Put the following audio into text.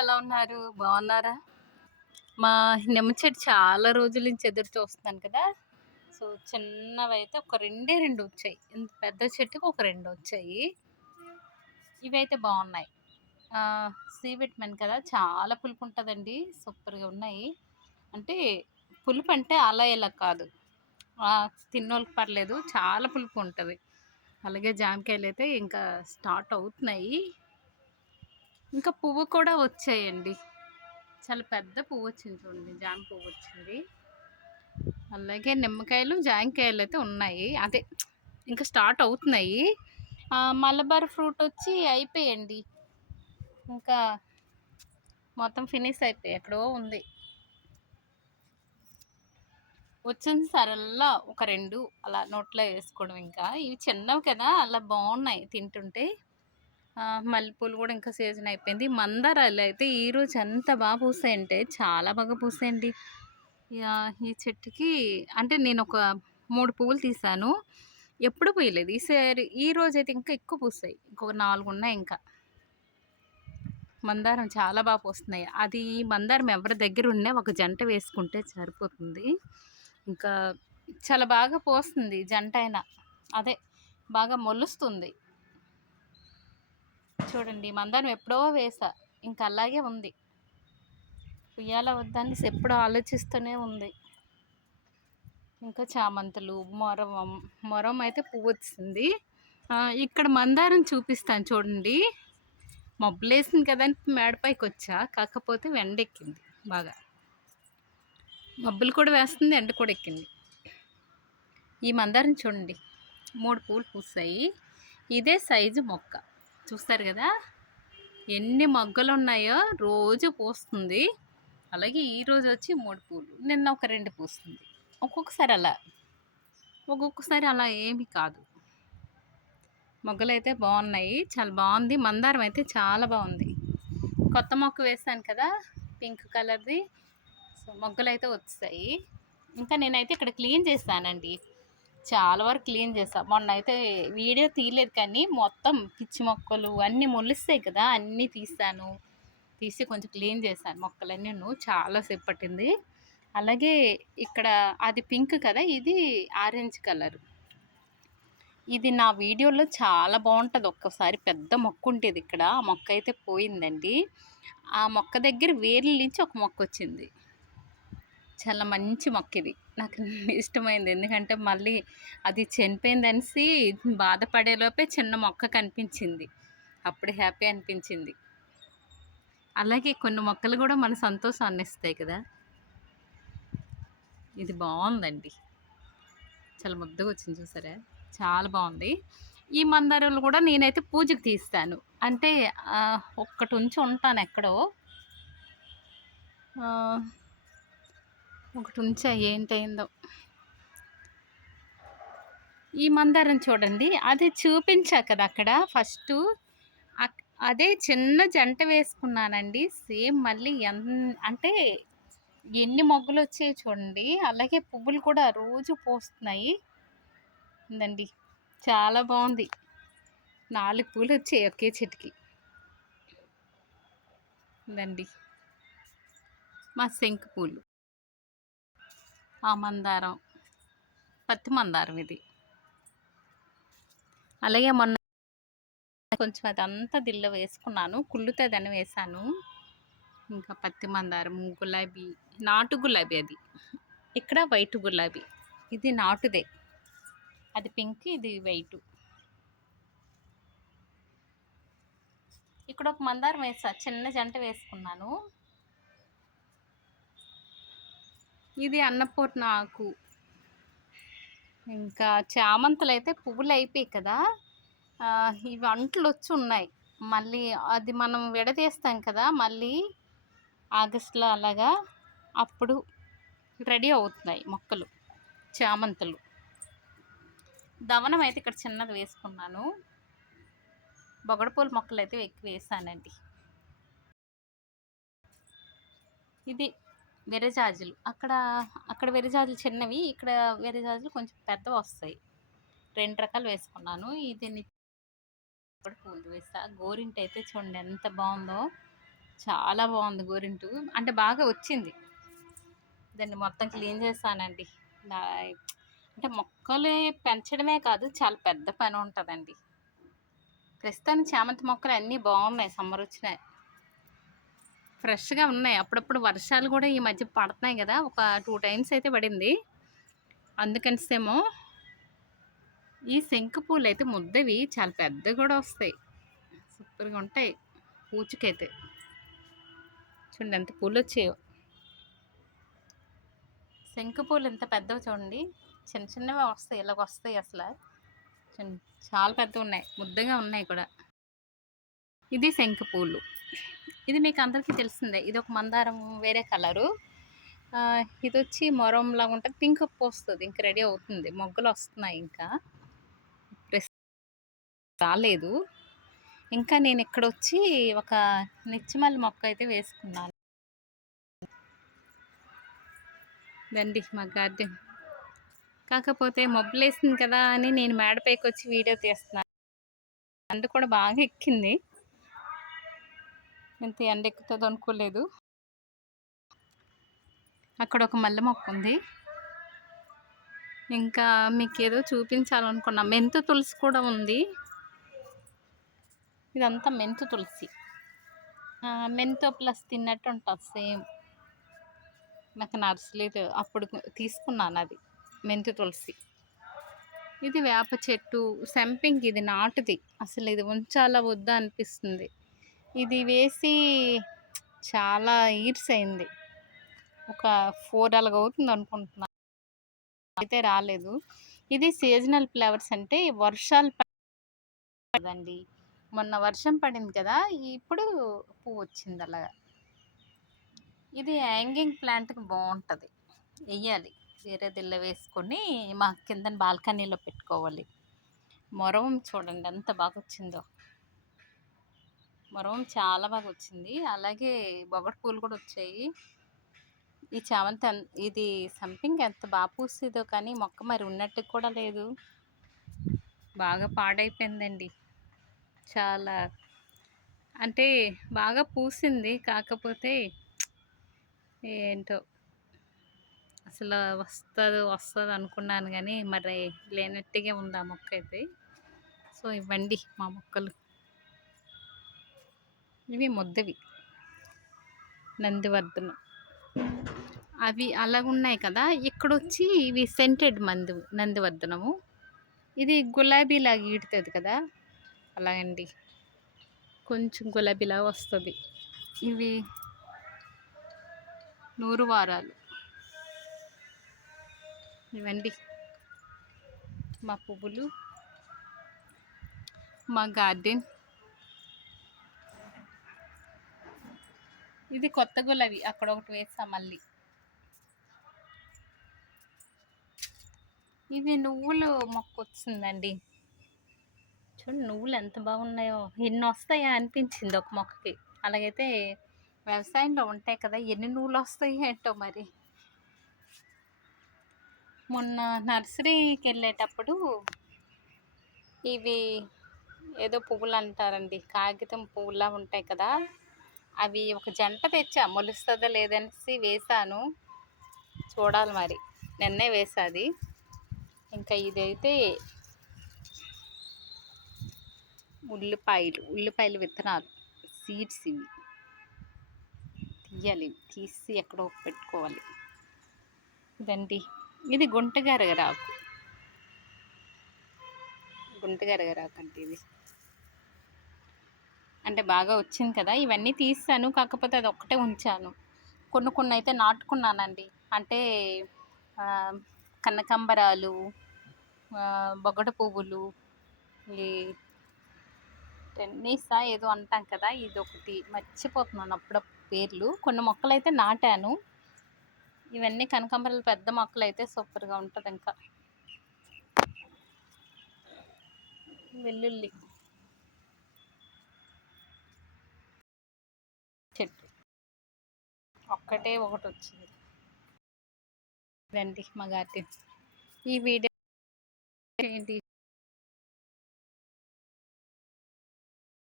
ఎలా ఉన్నారు? బాగున్నారా? మా నిమ్మ చెట్టు చాలా రోజుల నుంచి ఎదురు చూస్తున్నాను కదా! సో, చిన్నవైతే ఒక రెండే 2 వచ్చాయి. ఇంత పెద్ద చెట్టుకి ఒక 2 వచ్చాయి. ఇవైతే బాగున్నాయి. సి విటమిన్ కదా! చాలా పులుపు ఉంటదండి. సూపర్‌గా ఉన్నాయి. అంటే పులుపు అంటే అలా ఇలా కాదు. తిన్నోళ్ళకి పర్లేదు. చాలా పులుపు ఉంటది. అలాగే జామకాయలైతే ఇంకా స్టార్ట్ అవుతున్నాయి. ఇంకా పువ్వు కూడా వచ్చాయండి. చాలా పెద్ద పువ్వొచ్చింది చూడండి. జామ పువ్వొచ్చింది. అలాగే నిమ్మకాయలు, జాంకాయలు అయితే ఉన్నాయి. అదే ఇంకా స్టార్ట్ అవుతున్నాయి. మలబార్ ఫ్రూట్ వచ్చి అయిపోయాయండి. ఇంకా మొత్తం ఫినిష్ అయిపోయాయి. ఎక్కడో ఉంది. వచ్చిన సరల్లా ఒక 2 అలా నోట్లో వేసుకోవడం ఇంకా. ఇవి చిన్నవి కదా! అలా బాగున్నాయి తింటుంటే. మల్లెపూలు కూడా ఇంకా సీజన్ అయిపోయింది. మందారాలు అయితే ఈరోజు ఎంత బాగా పూసాయంటే చాలా బాగా పూసాయండి. ఈ చెట్టుకి అంటే నేను ఒక 3 పువ్వులు తీసాను. ఎప్పుడు పూయలేదు. ఈ రోజైతే ఇంకా ఎక్కువ పూసాయి. ఇంకొక 4 ఉన్నాయి ఇంకా. మందారం చాలా బాగా పూస్తున్నాయి. అది మందారం ఎవరి దగ్గర ఉన్నా ఒక జంట వేసుకుంటే సరిపోతుంది. ఇంకా చాలా బాగా పూస్తుంది జంటైనా. అదే బాగా మొలుస్తుంది. చూడండి మందారం ఎప్పుడో వేసా. ఇంకా అలాగే ఉంది. పుయ్యాలా వద్దా అనేసి ఎప్పుడూ ఆలోచిస్తూనే ఉంది. ఇంకా చామంతులు, మొరం అయితే పువ్వొచ్చింది. ఇక్కడ మందారం చూపిస్తాను చూడండి. మబ్బులేసింది కదని మేడపైకొచ్చా. కాకపోతే ఎండెక్కింది బాగా. మబ్బులు కూడా వేస్తుంది, ఎండ కూడా ఎక్కింది. ఈ మందారం చూడండి 3 పూలు పూసాయి. ఇదే సైజు మొక్క. చూస్తారు కదా ఎన్ని మొగ్గలున్నాయో. రోజు పూస్తుంది. అలాగే ఈరోజు వచ్చి 3 పూలు. నిన్న ఒక 2 పూస్తుంది. ఒక్కొక్కసారి అలా ఏమి కాదు. మొగ్గలైతే బాగున్నాయి. చాలా బాగుంది. మందారం అయితే చాలా బాగుంది. కొత్త మొక్క వేసాను కదా పింక్ కలర్ది. సో మొగ్గలైతే వచ్చాయి. ఇంకా నేనైతే ఇక్కడ క్లీన్ చేశానండి. చాలా వరకు క్లీన్ చేసా. మొన్న అయితే వీడియో తీయలేదు కానీ మొత్తం పిచ్చి మొక్కలు అన్నీ మొలుస్తాయి కదా అన్నీ తీసాను. తీసి కొంచెం క్లీన్ చేశాను మొక్కలన్నీ. చాలా సేపు పట్టింది. అలాగే ఇక్కడ అది పింక్ కదా, ఇది ఆరెంజ్ కలర్. ఇది నా వీడియోలో చాలా బాగుంటుంది. ఒక్కసారి పెద్ద మొక్క ఉండేది ఇక్కడ. ఆ మొక్క అయితే పోయిందండి. ఆ మొక్క దగ్గర వేర్ల నుంచి ఒక మొక్క వచ్చింది. చాలా మంచి మొక్క ఇది. నాకు ఇష్టమైంది. ఎందుకంటే మళ్ళీ అది చనిపోయిందనేసి బాధపడేలోపే చిన్న మొక్క కనిపించింది. అప్పుడు హ్యాపీ అనిపించింది. అలాగే కొన్ని మొక్కలు కూడా మన సంతోషాన్ని ఇస్తాయి కదా. ఇది బాగుందండి. చాలా ముద్దగా వచ్చింది చూసారా. చాలా బాగుంది. ఈ మందారాలు కూడా నేనైతే పూజకి తీస్తాను. అంటే ఒక్కటి ఉంచి ఉంటాను ఎక్కడో. ఒకటి ఉంచా ఏంటైందో. ఈ మందారం చూడండి. అది చూపించా కదా అక్కడ ఫస్టు. అదే చిన్న జంట వేసుకున్నానండి. సేమ్ మళ్ళీ అంటే ఎన్ని మొగ్గలు వచ్చాయి చూడండి. అలాగే పువ్వులు కూడా రోజు పూస్తున్నాయి. ఉందండి. చాలా బాగుంది. 4 పూలు వచ్చాయి ఒకే చెట్టుకి. ఉందండి. మా శంకు పూలు, ఆ మందారం, పత్తి మందారం ఇది. అలాగే మొన్న కొంచెం అదంతా దిల్లో వేసుకున్నాను. కుళ్ళుతుందని వేసాను. ఇంకా పత్తి మందారం, గులాబీ, నాటు గులాబీ అది. ఇక్కడ వైట్ గులాబీ. ఇది నాటుదే. అది పింక్, ఇది వైటు. ఇక్కడ ఒక మందారం వేసా. చిన్న జంట వేసుకున్నాను. ఇది అన్నపూర్ణ ఆకు. ఇంకా చామంతులు అయితే పువ్వులు అయిపోయి కదా. ఇవి అంట్లు వచ్చి ఉన్నాయి. మళ్ళీ అది మనం విడదీస్తాం కదా మళ్ళీ ఆగస్టులో అలాగా. అప్పుడు రెడీ అవుతున్నాయి మొక్కలు చామంతులు. దవనం అయితే ఇక్కడ చిన్నది వేసుకున్నాను. బొగడపూల మొక్కలు అయితే ఎక్కువ వేసానండి. ఇది విరజాజులు. అక్కడ విరజాజులు చిన్నవి, ఇక్కడ విరజాజులు కొంచెం పెద్దవి వస్తాయి. 2 రకాలు వేసుకున్నాను. ఇది పూలు వేసా. గోరింట అయితే చూడండి ఎంత బాగుందో. చాలా బాగుంది గోరింటు, అంటే బాగా వచ్చింది. దాన్ని మొత్తం క్లీన్ చేశానండి. అంటే మొక్కలు పెంచడమే కాదు, చాలా పెద్ద పని ఉంటుందండి. ప్రస్తుతానికి చామంతి మొక్కలు అన్నీ బాగున్నాయి, సమ్మర్ వచ్చినాయి, ఫ్రెష్గా ఉన్నాయి. అప్పుడప్పుడు వర్షాలు కూడా ఈ మధ్య పడుతున్నాయి కదా, ఒక 2 టైమ్స్ అయితే పడింది, అందుకనిసేమో. ఈ శంకు పూలు అయితే ముద్దవి చాలా పెద్దవి కూడా వస్తాయి, సూపర్గా ఉంటాయి. పూచుకైతే చూడండి ఎంత పూలు వచ్చాయో. శంకు పూలు ఎంత పెద్దవి చూడండి, చిన్న చిన్నవి వస్తాయి, ఇలాగ వస్తాయి అసలు. చాలా పెద్దవి ఉన్నాయి, ముద్దగా ఉన్నాయి కూడా. ఇది శంకు పూలు, ఇది మీకు అందరికీ తెలిసిందే. ఇది ఒక మందారం వేరే కలరు. ఇది వచ్చి మొరంలాగా ఉంటుంది, పింక్ వస్తుంది, ఇంక రెడీ అవుతుంది, మొగ్గలు వస్తున్నాయి, ఇంకా రాలేదు. ఇంకా నేను ఇక్కడ వచ్చి ఒక నిచ్చిమల్లి మొక్క అయితే వేసుకున్నాను. దండి మా గార్డెన్. కాకపోతే మబ్బులేసింది కదా అని నేను మేడపైకి వచ్చి వీడియో తీస్తున్నాను. ఎండ కూడా బాగా ఎక్కింది, ఎంత ఎండ ఎక్కుతుందో అనుకోలేదు. అక్కడ ఒక మల్లె మొక్క ఉంది. ఇంకా మీకు ఏదో చూపించాలనుకున్నా, మెంతు తులసి కూడా ఉంది. ఇదంతా మెంతు తులసి, మెంతో ప్లస్ తిన్నట్టు ఉంటుంది సేమ్. నాకు నర్సలేదు, అప్పుడు తీసుకున్నాను అది మెంతు తులసి. ఇది వేప చెట్టు, సంపింగ్, ఇది నాటుది. అసలు ఇది ఉంచాలా వద్దా అనిపిస్తుంది. ఇది వేసి చాలా ఇయర్స్ అయింది, ఒక 4 అలాగ అవుతుంది అనుకుంటున్నాను, అయితే రాలేదు. ఇది సీజనల్ ఫ్లవర్స్, అంటే వర్షాలు పడదండి. మొన్న వర్షం పడింది కదా, ఇప్పుడు పువ్వు వచ్చింది అలాగా. ఇది హ్యాంగింగ్ ప్లాంట్కి బాగుంటుంది, వెయ్యాలి. వేరే దిల్ల వేసుకొని మా కింద బాల్కనీలో పెట్టుకోవాలి. మొరవం చూడండి ఎంత బాగా వచ్చిందో, మొరవం చాలా బాగా వచ్చింది. అలాగే బొగటి పూలు కూడా వచ్చాయి. ఈ చామంతి ఇది సంపింగ్ ఎంత బాగా పూస్తుందో, కానీ మొక్క మరి ఉన్నట్టు కూడా లేదు, బాగా పాడైపోయిందండి. చాలా అంటే బాగా పూసింది, కాకపోతే ఏంటో అసలు వస్తుంది అనుకున్నాను, కానీ మరి లేనట్టుగా ఉంది ఆ మొక్క అయితే. సో ఇవ్వండి మా మొక్కలు, ఇవి ముద్దవి నందివర్ధనం, అవి అలాగున్నాయి కదా. ఇక్కడ వచ్చి ఇవి సెంటెడ్ నందివర్ధనము. ఇది గులాబీలాగా ఈడుతుంది కదా, అలాగండి, కొంచెం గులాబీలాగా వస్తుంది. ఇవి 100 వారాలు. ఇవండి మా పువ్వులు, మా గార్డెన్. ఇది కొత్త గులాబీ, అక్కడ ఒకటి వేసాం మళ్ళీ. ఇది నువ్వులు మొక్క వచ్చిందండి, చూడండి నువ్వులు ఎంత బాగున్నాయో. ఎన్ని వస్తాయా అనిపించింది ఒక మొక్కకి. అలాగైతే వ్యవసాయంలో ఉంటాయి కదా, ఎన్ని నువ్వులు వస్తాయి ఏంటో మరి. మొన్న నర్సరీకి వెళ్ళేటప్పుడు ఇవి ఏదో పువ్వులు అంటారండి, కాగితం పువ్వులా ఉంటాయి కదా, అవి ఒక జంట తెచ్చా, మొలుస్తుందో లేదనేసి వేసాను, చూడాలి మరి. నిన్నే వేసాది. ఇంకా ఇదైతే ఉల్లిపాయలు విత్తనాలు, సీడ్స్, ఇవి తీయాలి, తీసి ఎక్కడో పెట్టుకోవాలి. ఇదండి, ఇది గుంటగరగరాకు అంటే ఇది అంటే బాగా వచ్చింది కదా, ఇవన్నీ తీసాను, కాకపోతే అది ఒక్కటే ఉంచాను. కొన్ని అయితే నాటుకున్నానండి, అంటే కనకాంబరాలు, బొగడ పువ్వులు, ఈ టెన్నీసా ఏదో అంటాం కదా, ఇది ఒకటి మర్చిపోతున్నాను అప్పుడప్పుడు పేర్లు. కొన్ని మొక్కలు అయితే నాటాను. ఇవన్నీ కనకాంబరాలు, పెద్ద మొక్కలు అయితే సూపర్గా ఉంటుంది. ఇంకా వెల్లుల్లి చెట్టు ఒకటి వచ్చింది. రండి మా గార్డెన్. ఈ వీడియో ఏంటి